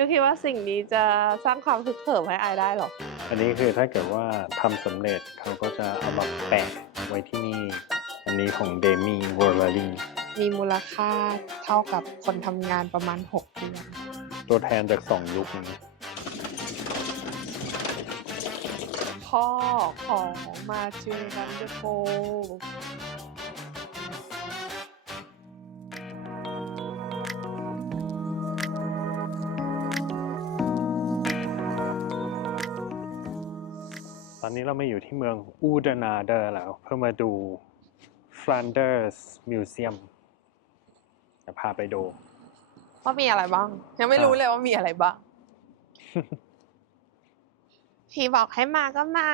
ยูคิดว่าสิ่งนี้จะสร้างความฮึกเหิมให้อายได้หรอ อันนี้คือถ้าเกิดว่าทำสำเร็จเขาก็จะเอามาแปะไว้ที่นี่ อันนี้ของเดมี่วอร์ลารี มีมูลค่าเท่ากับคนทำงานประมาณ6 เดือน ตัวแทนจาก2 ยุคนี้ พ่อของมาจิลวันเดอร์โฟตอนนี้เรามาอยู่ที่เมืองอูเดนาเดอร์แล้วเพื่อมาดู Flanders Museum จะพาไปดู ว่ามีอะไรบ้าง ยังไม่รู้เลยว่ามีอะไรบ้าง พี่บอกให้มาก็มา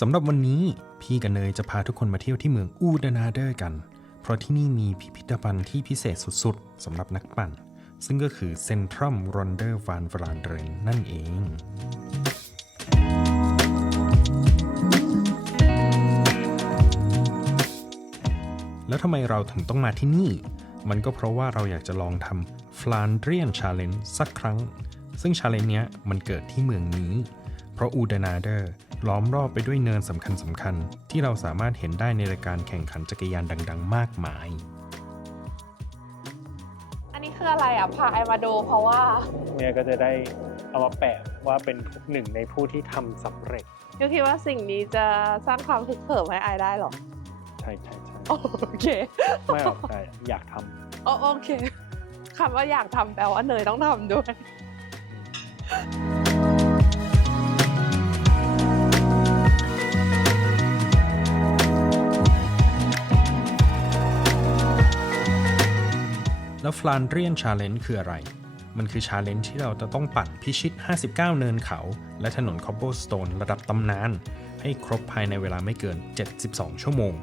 สำหรับวันนี้พี่กับเนยจะพาทุกคนมาเที่ยวที่เมืองอูเดนาเดอร์กัน เพราะที่นี่มีพิพิธภัณฑ์ที่พิเศษสุดๆสำหรับนักปั่น ซึ่งก็คือเซ็นทรัมรอนเดอร์วานวลานเดรนนั่นเอง แล้วทำไมเราถึงต้องมาที่นี่ มันก็เพราะว่าเราอยากจะลองทำ Flandrian Challenge สักครั้ง ซึ่ง Challenge เนี้ยมันเกิดที่เมืองนี้ เพราะอูเดนาเดอร์ล้อมรอบไปด้วยเนินสำคัญที่เราสามารถเห็นได้ในรายการแข่งขันจักรยานดังๆ มากมาย อันนี้คืออะไรอ่ะ พาไอมาดูเพราะว่า เนี่ยก็จะได้เอามาแปะว่าเป็นหนึ่งในผู้ที่ทำสำเร็จ ยูคิดว่าสิ่งนี้จะสร้างความฮึกเหิมให้อายได้หรอ ใช่ โอเค ไม่หรอกใช่อยากทำ โอเคคำว่าอยากทำแปลว่าเนยต้องทำด้วย แล้ว Flandrian Challenge คืออะไร มันคือ Challenge ที่เราจะต้องปั่นพิชิต 59 เนินเขา และถนน Cobblestone ระดับตำนาน ให้ครบภายในเวลาไม่เกิน 72 ชั่วโมง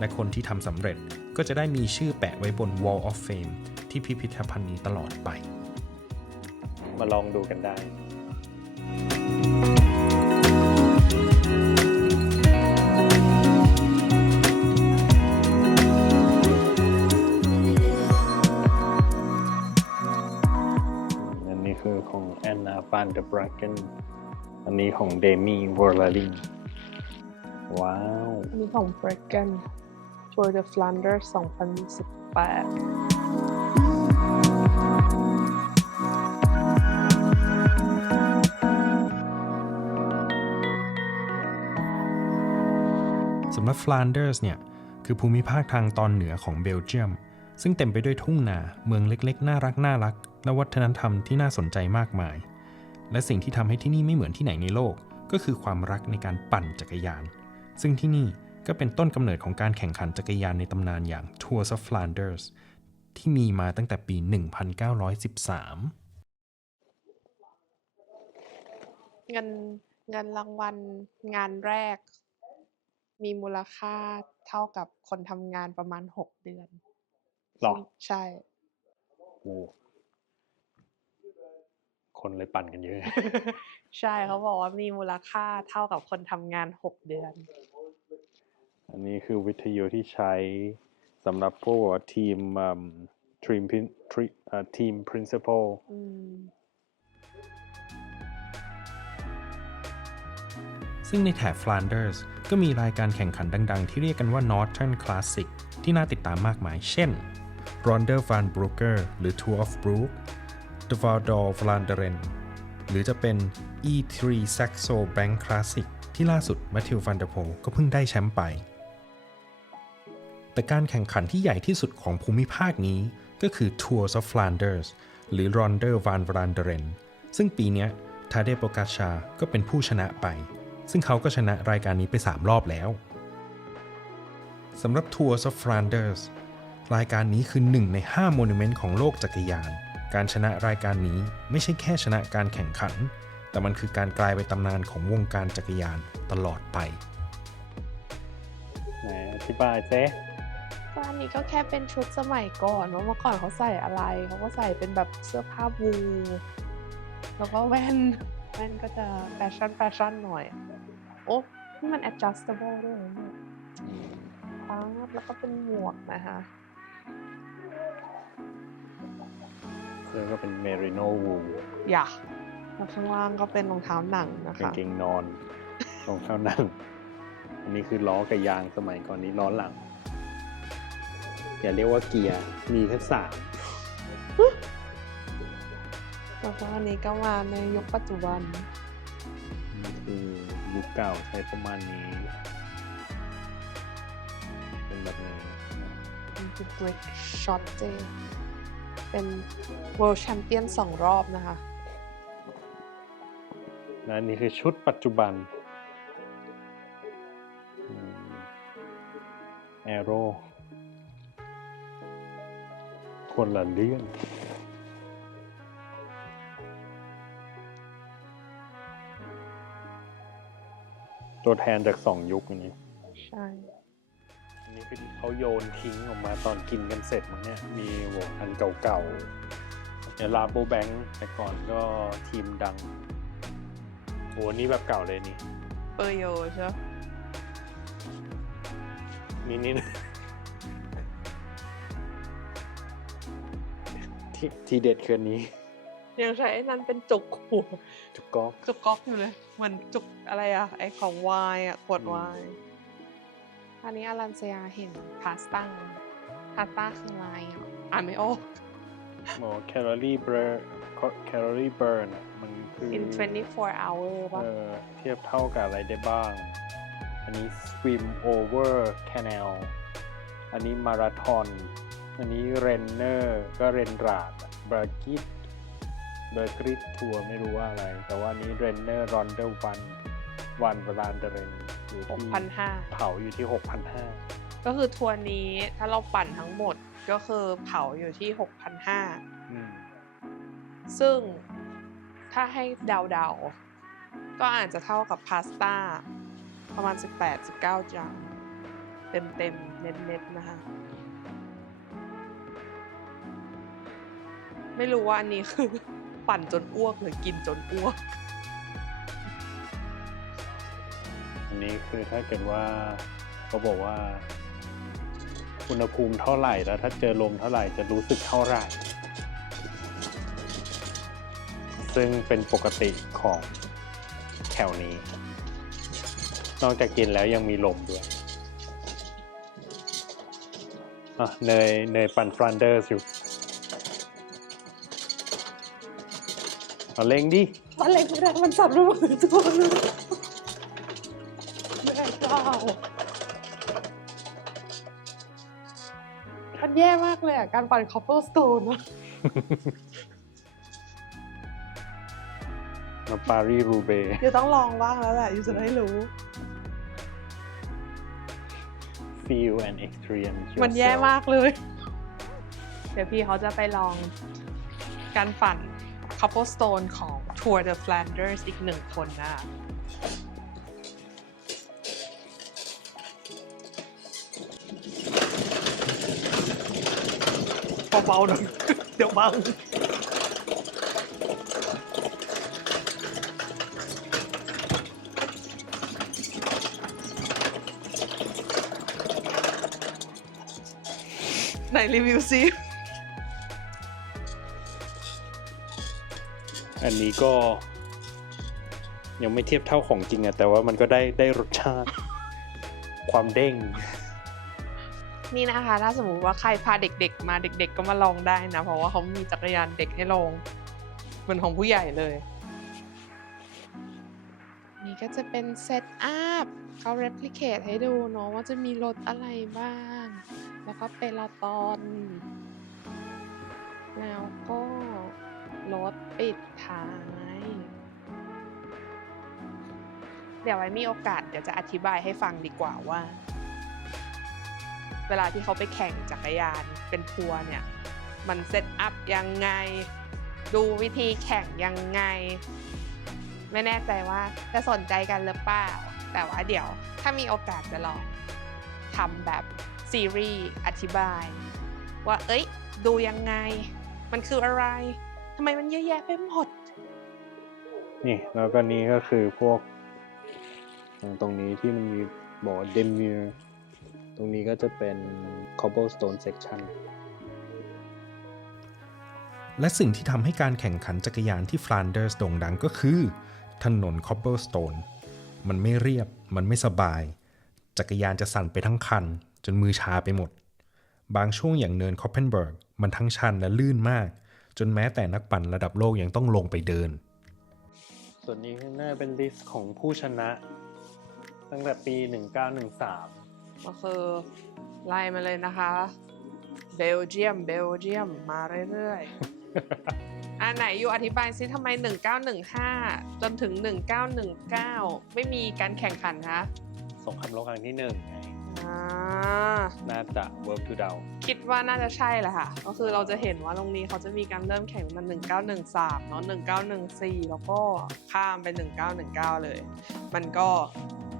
และคนที่ทำสำเร็จก็จะได้มีชื่อแปะไว้บน Wall of Fame ที่พิพิธภัณฑ์นี้ตลอดไป มาลองดูกันได้ อันนี้คือของแอนนาฟานเดบรักเกนอันนี้ของเดมี่วอร์ลารีว้าว มีของ Brecken Tour de Flanders 2018 สำหรับ Flanders เนี่ยคือภูมิภาคทางตอนเหนือของเบลเยียม ซึ่งเต็มไปด้วยทุ่งนาเมืองเล็กๆ น่ารักและวัฒนธรรมที่น่าสนใจมากมาย และสิ่งที่ทำให้ที่นี่ไม่เหมือนที่ไหนในโลก ก็คือความรักในการปั่นจักรยาน ซึ่งที่นี่ก็เป็นต้นกำเนิดของการแข่งขันจักรยานในตำนานอย่าง Tours of Flanders ที่มีมาตั้งแต่ปี 1913 เงินรางวัลงานแรก มีมูลค่าเท่ากับคนทำงานประมาณ6 เดือน หรอ ใช่ โอ้คนเลยปั่นกันเยอะ ใช่เขาบอกว่ามีมูลค่าเท่ากับคนทำงาน6 เดือน อันนี้คือวิทยุที่ใช้สำหรับพวกทีมทีม principal ซึ่งในแถบ Flanders ก็มีรายการแข่งขันดังๆ ที่เรียกกันว่า Northern Classic ที่น่าติดตามมากมาย เช่น Ronde van Brugge หรือ Tour of Brugge The Val d'Or Vlaanderen หรือจะเป็น E3 Saxo Bank Classic ที่ล่าสุด Mathieu van der Poel ก็เพิ่งได้แชมป์ไป แต่การแข่งขันที่ใหญ่ที่สุดของภูมิภาคนี้ก็คือ Tours of Flanders หรือ Ronde van Vlaanderen ซึ่งปีนี้ Tadej Pogačar ก็เป็นผู้ชนะไปซึ่งเขาก็ชนะรายการนี้ไป3 รอบแล้ว สำหรับ Tours of Flanders รายการนี้คือ1 ใน 5 โมนูเมนต์ของโลกจักรยาน การชนะรายการนี้ไม่ใช่แค่ชนะการแข่งขัน แต่มันคือการกลายเป็นตำนานของวงการจักรยานตลอดไป ไหนอธิบายเจ๊ ก็อันนี้ก็แค่เป็นชุดสมัยก่อนว่าเมื่อก่อนเขาใส่อะไร เขาก็ใส่เป็นแบบเสื้อผ้าวูลแล้วก็แว่นก็จะแฟชั่นหน่อย โอ้นี่มัน adjustable ด้วยนะเนี่ยปั๊บแล้วก็เป็นหมวกนะคะ เสื้อก็เป็นเมริโนวู อย่าแล้วข้างล่างก็เป็นรองเท้าหนังนะ กาง คะ เกงนอนรองเท้าหนังอันนี้คือล้อกับยางสมัยก่อนนี้ล้อหลัง อย่าเรียกว่าเกียร์มีแค่สาม แล้วก็อันนี้ก็มาในยุคปัจจุบัน นี่คือยุคเก่าใช้ประมาณนี้ เป็นแบบนี้ มันคือ Brick Shot เจเป็น World Champion 2 รอบนะคะ และอันนี้คือชุดปัจจุบันแอโร่คนละเรื่องตัวแทนจาก2 ยุคอันนี้ ใช่ อันนี้คือที่เขาโยนทิ้งออกมาตอนกินกันเสร็จมั้งเนี่ย มีวงอันเก่าๆเนี่ยลาโบแบงค์แต่ก่อนก็ทีมดังโอ้นี่แบบเก่าเลยนี่ เปอร์โยใช่ไหม นี่ ทีเด็ดคืนนี้ ยังใช้ไอ้นั้นเป็นจุกหัว จุกก๊อก จุกก๊อกอยู่เลย เหมือนจุกอะไรอะไอของไวน์อะขวดไวน์อันนี้อลันเซียเห็นพาสต้าคืออะไรอะอ่านไม่ออก หมอแคลอรี่เบิร์นมันคือ in 24 hour ป่ะ เทียบเท่ากับอะไรได้บ้าง อันนี้ swim over canal อันนี้มาราธอน อันนี้เรนเนอร์ก็เรนราดเบอร์กริดทัวร์ไม่รู้ว่าอะไร แต่ว่านี้เรนเนอร์รอนเดอร์วันเวลาเดเรนอยู่ที่ 6,500 เผาอยู่ที่ 6,500 ก็คือทัวร์นี้ถ้าเราปั่นทั้งหมดก็คือเผาอยู่ที่ 6,500 อืม ซึ่งถ้าให้เดาๆ ก็อาจจะเท่ากับพาสต้าประมาณ 18-19 จานเต็มๆ เน็ตๆ นะคะ ไม่รู้ว่าอันนี้คือ ปั่นจนอ้วกหรือกินจนอ้วก อันนี้คือถ้าเกิดว่าเขาบอกว่าอุณหภูมิเท่าไหร่แล้วถ้าเจอลมเท่าไหร่จะรู้สึกเท่าไหร่ ซึ่งเป็นปกติของแถวนี้ นอกจากกินแล้วยังมีลมด้วยเนยปั่นฟลันเดอร์สอยู่เอาเร่งดิ มันเล็กไม่ได้มันสั่นไปหมดตัวเลยแม่เจ้ามันแย่มากเลยอ่ะ การปั่นคอปเปอร์สโตนอะ มาปารีรูเบ เดี๋ยวต้องลองบ้างแล้วแหละยูจะได้รู้ feel and experience มันแย่ yourself มากเลย เดี๋ยวพี่เขาจะไปลองการปั่น cobblestone ของ Tour de Flanders อีก1 คนนะ เบาๆหน่อย เดี๋ยวบัง ไหนรีวิวซิ อันนี้ก็ยังไม่เทียบเท่าของจริงอะแต่ว่ามันก็ได้รสชาติ ความเด้ง นี่นะคะ ถ้าสมมุติว่าใครพาเด็กๆมาเด็กๆก็มาลองได้นะ เพราะว่าเขามีจักรยานเด็กให้ลองเหมือนของผู้ใหญ่เลย นี่ก็จะเป็นเซตอัพเขา replicate ให้ดูเนาะว่าจะมีรถอะไรบ้าง แล้วก็เปลาตอน แล้วก็รถปิดท้าย เดี๋ยวไว้มีโอกาสเดี๋ยวจะอธิบายให้ฟังดีกว่าว่า เวลาที่เขาไปแข่งจักรยานเป็นทัวร์เนี่ย มันเซตอัพยังไง ดูวิธีแข่งยังไง ไม่แน่ใจว่าจะสนใจกันหรือเปล่า แต่ว่าเดี๋ยวถ้ามีโอกาสจะลองทำแบบซีรีส์อธิบาย ว่าเอ้ยดูยังไง มันคืออะไรทำไมมันเยอะแยะไปหมด นี่แล้วก็นี้ก็คือพวกตรงนี้ที่มันมีบอกว่า Demure ตรงนี้ก็จะเป็น cobblestone section และสิ่งที่ทำให้การแข่งขันจักรยานที่ฟลานเดอร์สโด่งดังก็คือถนนคอบเบิลสโตนมันไม่เรียบมันไม่สบายจักรยานจะสั่นไปทั้งคันจนมือชาไปหมดบางช่วงอย่างเนินคอปเพนเบิร์กมันทั้งชันและลื่นมากจนแม้แต่นักปั่นระดับโลกยังต้องลงไปเดินส่วนนี้ข้างหน้าเป็นลิสต์ของผู้ชนะตั้งแต่ปี 1913 ก็คือไล่มาเลยนะคะเบลเยียมมาเรื่อยๆ อันไหนอยู่อธิบายซิทำไม 1915 จนถึง 1919 ไม่มีการแข่งขันคะ สงครามโลกครั้งที่หนึ่งไง น่าจะ work to down คิดว่าน่าจะใช่แหละค่ะก็คือเราจะเห็นว่าโรงนี้เขาจะมีการเริ่มแข่งมัน1913เนาะ1914แล้วก็ข้ามไป1919เลยมันก็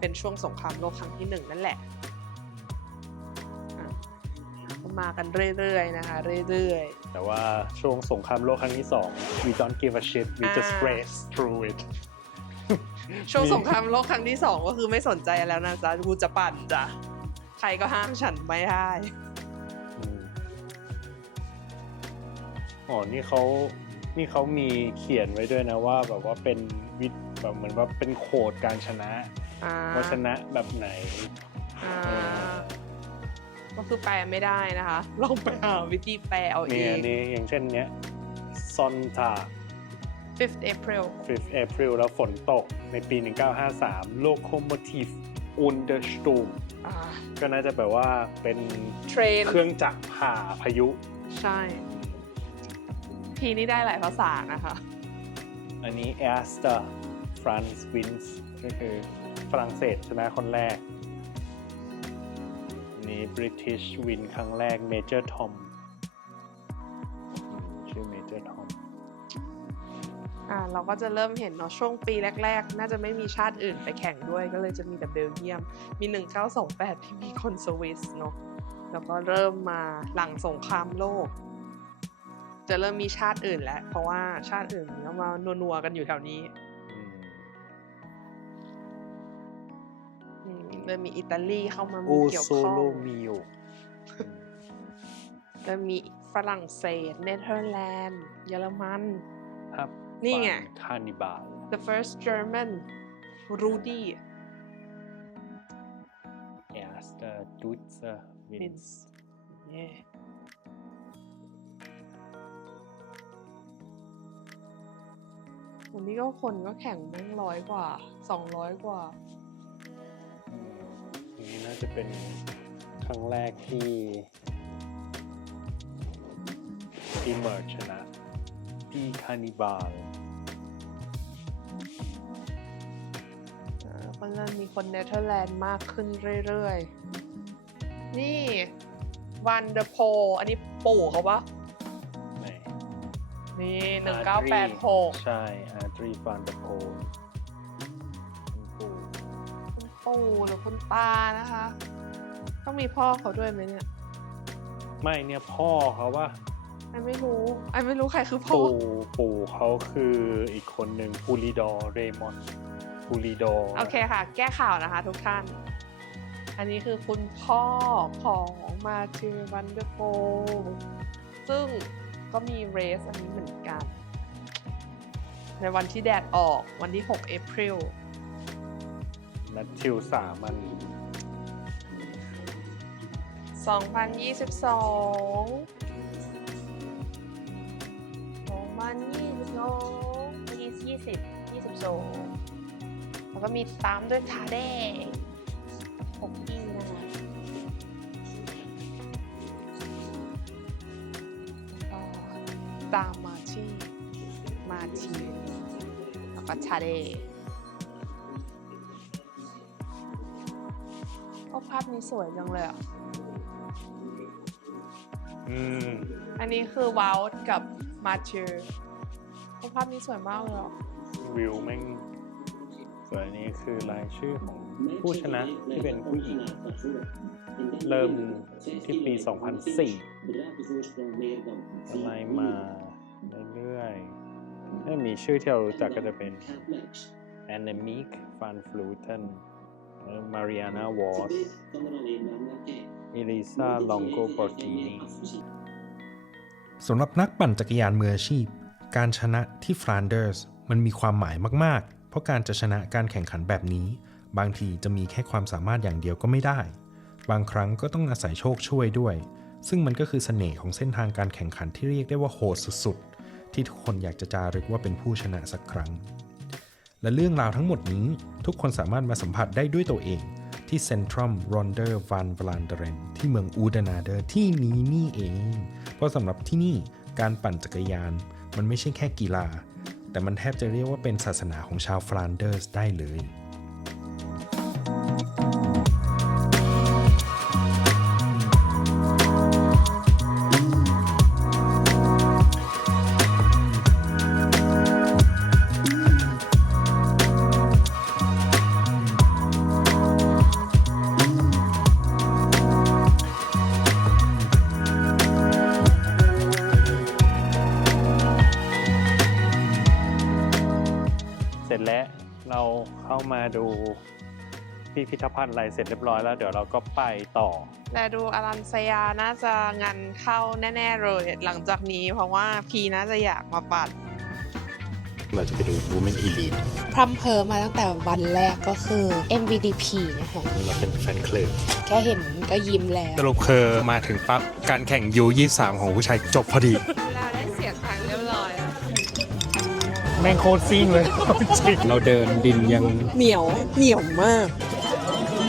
เป็นช่วงสงครามโลกครั้งที่1นั่นแหละก็มากันเรื่อยๆนะคะเรื่อยๆแต่ว่าช่วงสงครามโลกครั้งที่2 we don't give a shit we just race through it ช่วงสงครามโลกครั้งที่2ก็คือไม่สนใจแล้วนะจ๊ะกูจะปั่นจ้ะใครก็ห้ามฉันไม่ได้อ๋อนี่เขามีเขียนไว้ด้วยนะว่าแบบว่าเป็นวิธีแบบเหมือนว่าเป็นโค้ดการชนะว่าชนะแบบไหนก็คือแปลไม่ได้นะคะลองไปหาวิธีแปลเอาเองนี่อย่างเช่นเนี้ยซอนตา 5th April แล้วฝนตกในปี 1953 Locomotive Under Storm ก็น่าจะแปลว่าเป็นเครื่องจักรผ่าพายุใช่ทีนี้ได้หลายภาษานะคะอันนี้ Erster Franz Wins ก็คือฝรั่งเศสชนะคนแรกนี้ British Win ครั้งแรก Major Tom ชื่อ Major Tom เราก็จะเริ่มเห็นเนาะช่วงปีแรกๆน่าจะไม่มีชาติอื่นไปแข่งด้วยก็เลยจะมีแต่เบลเยียมมี1928ที่มีคนสวิสเนาะแล้วก็เริ่มมาหลังสงครามโลกจะเริ่มมีชาติอื่นแล้วเพราะว่าชาติอื่นก็มานัวๆกันอยู่แถวนี้เริ่มมีอิตาลีเข้ามามีเกี่ยวข้องเริ่มมีฝรั่งเศสเนเธอร์แลนด์เยอรมันนี่ไง Cannibal the first German Rudi Erster Deutscher Wins วันนี้ก็คนก็แข่งตั้ง100 กว่า200 กว่านี่น่าจะเป็นครั้งแรกที่เมิร์ชชนะที่คานิบาลก็เริ่มมีคนเนเธอร์แลนด์มากขึ้นเรื่อยๆนี่วันเดอร์โพอันนี้ปู่เขาปะนี่1986ใช่อาร์ตรีฟันเดอร์โพคุณปู่หรือคุณตานะคะต้องมีพ่อเขาด้วยไหมเนี่ยไม่เนี่ยพ่อเขาว่าไอ้ไม่รู้ใครคือพ่อปู่เขาคืออีกคนหนึ่งพูลิดอร์เรมอนพูลิดอร์โอเคค่ะแก้ข่าวนะคะทุกท่านอันนี้คือคุณพ่อของมาทิลวันเดอร์โพซึ่งก็มีเรสอันนี้เหมือนกันในวันที่แดดออกวันที่6 April นัททิวสามัน2022แล้วก็มีตามด้วยทาเด้6ที่นะคะตามมาทีแล้วก็ทาเด้ภาพนี้สวยจังเลยอ่ะอันนี้คือวาลต์กับมาทิวภาพนี้สวยมากเลยอ่ะวิวแม่งส่วนอันนี้คือรายชื่อของผู้ชนะที่เป็นผู้หญิงเริ่มที่ปี 2004ไล่มาเรื่อยๆถ้ามีชื่อที่เรารู้จักก็จะเป็นแอนเนมิกฟันฟลูเทนมาริอาน่าวอสเอลิซาลองโกบอร์กินี สำหรับนักปั่นจักรยานมืออาชีพการชนะที่ฟลานเดอร์สมันมีความหมายมากๆเพราะการจะชนะการแข่งขันแบบนี้บางทีจะมีแค่ความสามารถอย่างเดียวก็ไม่ได้บางครั้งก็ต้องอาศัยโชคช่วยด้วยซึ่งมันก็คือเสน่ห์ของเส้นทางการแข่งขันที่เรียกได้ว่าโหดสุดๆที่ทุกคนอยากจะจารึกว่าเป็นผู้ชนะสักครั้งและเรื่องราวทั้งหมดนี้ทุกคนสามารถมาสัมผัสได้ด้วยตัวเองที่เซ็นทรัลรอนเดอร์วานวลานเดเรนที่เมืองอูดนาเดอร์ที่นี้นี่เองเพราะสำหรับที่นี่การปั่นจักรยานมันไม่ใช่แค่กีฬาแต่มันแทบจะเรียกว่าเป็นศาสนาของชาวฟลานเดอร์สได้เลยเสร็จแล้วเราเข้ามาดูพิพิธภัณฑ์อะไรเสร็จเรียบร้อยแล้วเดี๋ยวเราก็ไปต่อ แต่ดูอลันสยาน่าจะงานเข้าแน่ๆเลยหลังจากนี้เพราะว่าพีน่าจะอยากมาปัด เราจะไปดู Women Elite พร่ำเพ้อมาตั้งแต่วันแรกก็คือ MVDP นะคะ เราเป็นแฟนคลับ แค่เห็นก็ยิ้มแล้ว สรุปคือมาถึงปั๊บการแข่ง U23 ของผู้ชายจบพอดี เราได้เสียงทางเรียบร้อยแล้ว แม่งโคตรซิ่งเลย จริงเราเดินดินยัง เหนียวมาก